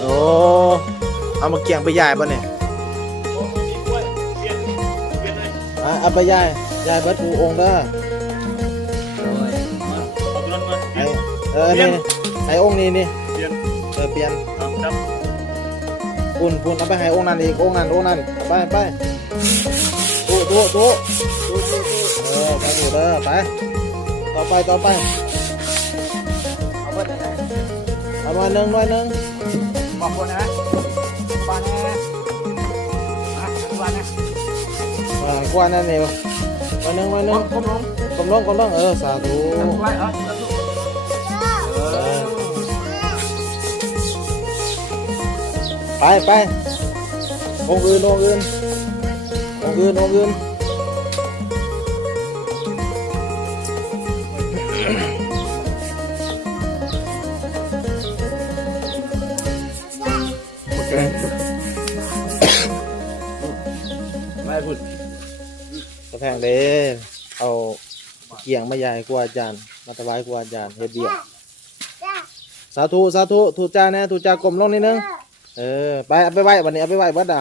โอ้เอามาเกี่ยงไปยายป่ะเนี่ยเอาไปยายเบิดปูองค์เด้อนี่ไอ้องค์นี้นี่เปลี่ยนปุ่นเอาไปให้องค์นั้นอีกองค์นั้นไปตู้ไปดูเด้อไปต่อไปเอามาหนึ่งบอกคนนะบ้านนะบ้านนะกว่านั่นเองวันหนึ่งกลมลงสาธุไปองค์อื่นไม่พูดกระแพงเด้เอาเกี่ยงมายายครูอาจารย์มาถวายครูอาจารย์เฮ็ดเบียร์สาธุทูจ่าแน่ทูจ่ากลมลงนิดนึงไปเอาไปไหว้วันนี้เอาไปไหว้วัดอ่ะ